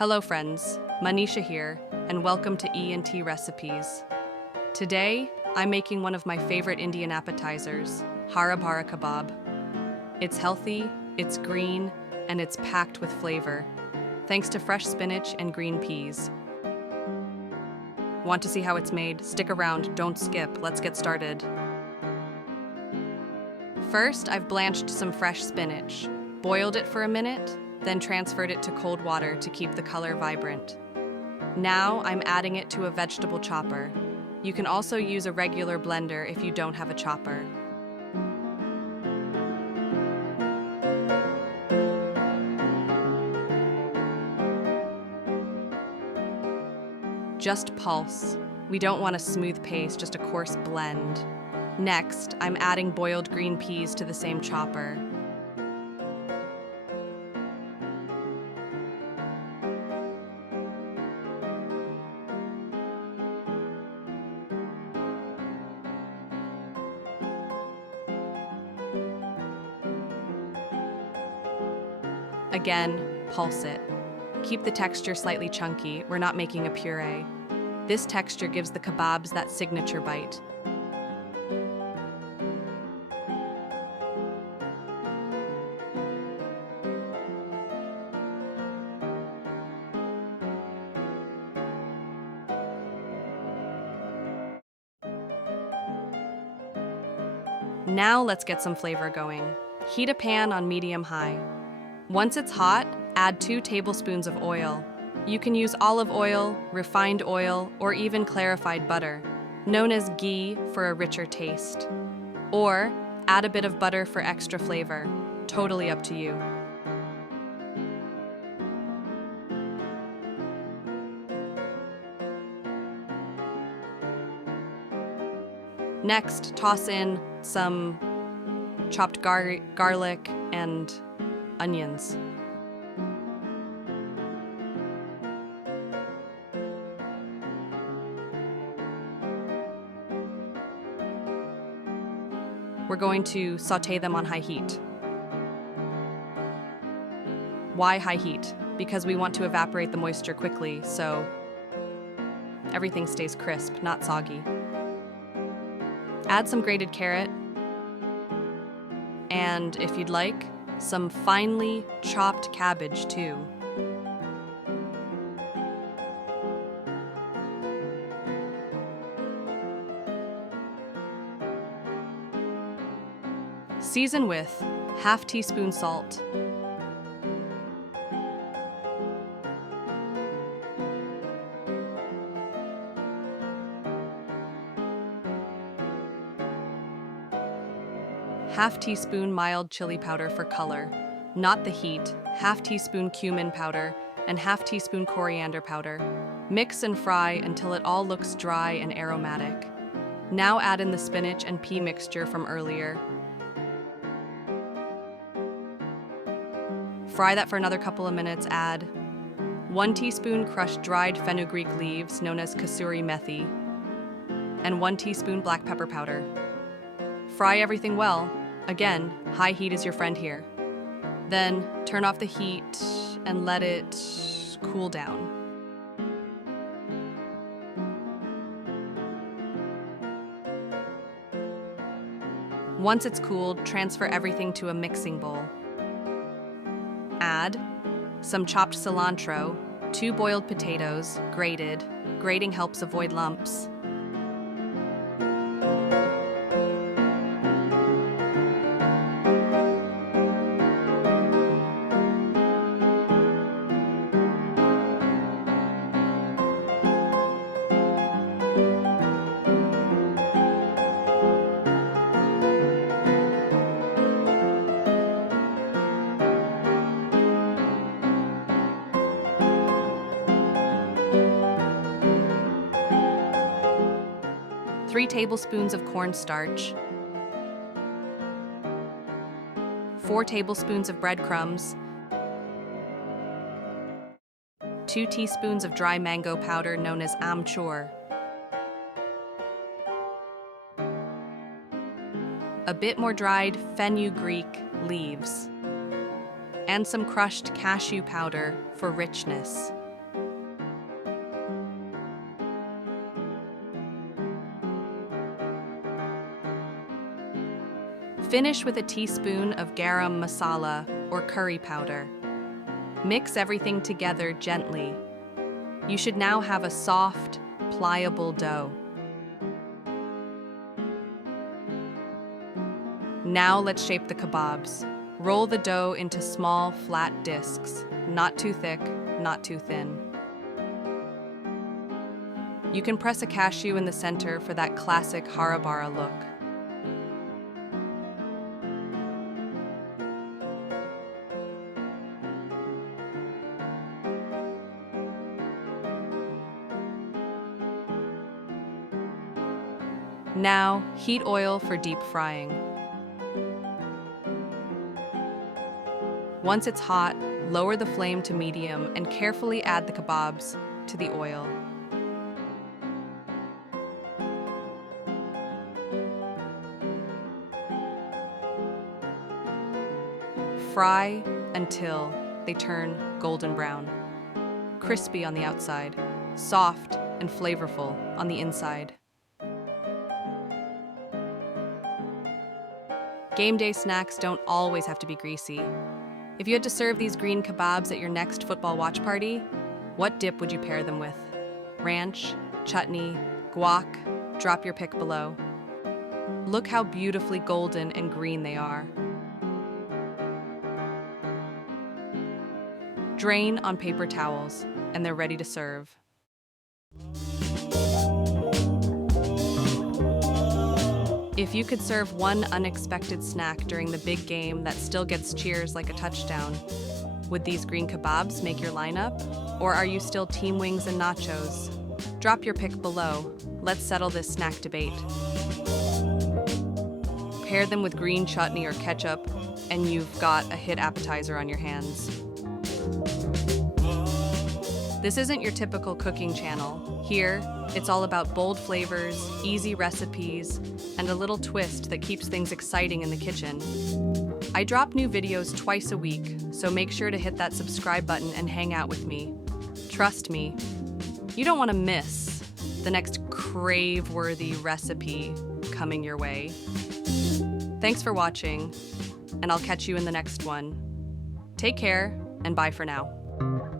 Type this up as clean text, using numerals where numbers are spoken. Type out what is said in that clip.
Hello friends, Manisha here, and welcome to E&T Recipes. Today, I'm making one of my favorite Indian appetizers, Hara Bhara Kabab. It's healthy, it's green, and it's packed with flavor, thanks to fresh spinach and green peas. Want to see how it's made? Stick around, don't skip, let's get started. First, I've blanched some fresh spinach, boiled it for a minute, then transferred it to cold water to keep the color vibrant. Now I'm adding it to a vegetable chopper. You can also use a regular blender if you don't have a chopper. Just pulse. We don't want a smooth paste, just a coarse blend. Next, I'm adding boiled green peas to the same chopper. Again, pulse it. Keep the texture slightly chunky, we're not making a puree. This texture gives the kebabs that signature bite. Now let's get some flavor going. Heat a pan on medium-high. Once it's hot, add 2 tablespoons of oil. You can use olive oil, refined oil, or even clarified butter, known as ghee for a richer taste. Or add a bit of butter for extra flavor. Totally up to you. Next, toss in some chopped garlic and onions. We're going to saute them on high heat. Why high heat? Because we want to evaporate the moisture quickly, so everything stays crisp, not soggy. Add some grated carrot, and if you'd like, some finely chopped cabbage too. Season with ½ teaspoon salt, ½ teaspoon mild chili powder for color, not the heat, ½ teaspoon cumin powder, and ½ teaspoon coriander powder. Mix and fry until it all looks dry and aromatic. Now add in the spinach and pea mixture from earlier. Fry that for another couple of minutes. Add 1 teaspoon crushed dried fenugreek leaves, known as kasuri methi, and 1 teaspoon black pepper powder. Fry everything well. Again, high heat is your friend here. Then turn off the heat and let it cool down. Once it's cooled, transfer everything to a mixing bowl. Add some chopped cilantro, 2 boiled potatoes, grated. Grating helps avoid lumps. Three tablespoons of cornstarch, 4 tablespoons of breadcrumbs, 2 teaspoons of dry mango powder known as amchur, a bit more dried fenugreek leaves, and some crushed cashew powder for richness. Finish with a teaspoon of garam masala or curry powder. Mix everything together gently. You should now have a soft, pliable dough. Now let's shape the kebabs. Roll the dough into small, flat discs, not too thick, not too thin. You can press a cashew in the center for that classic Hara Bhara look. Now, heat oil for deep frying. Once it's hot, lower the flame to medium and carefully add the kebabs to the oil. Fry until they turn golden brown. Crispy on the outside, soft and flavorful on the inside. Game day snacks don't always have to be greasy. If you had to serve these green kebabs at your next football watch party, what dip would you pair them with? Ranch, chutney, guac? Drop your pick below. Look how beautifully golden and green they are. Drain on paper towels, and they're ready to serve. If you could serve one unexpected snack during the big game that still gets cheers like a touchdown, would these green kebabs make your lineup? Or are you still team wings and nachos? Drop your pick below. Let's settle this snack debate. Pair them with green chutney or ketchup, and you've got a hit appetizer on your hands. This isn't your typical cooking channel. Here, it's all about bold flavors, easy recipes, and a little twist that keeps things exciting in the kitchen. I drop new videos twice a week, so make sure to hit that subscribe button and hang out with me. Trust me, you don't want to miss the next crave-worthy recipe coming your way. Thanks for watching, and I'll catch you in the next one. Take care, and bye for now.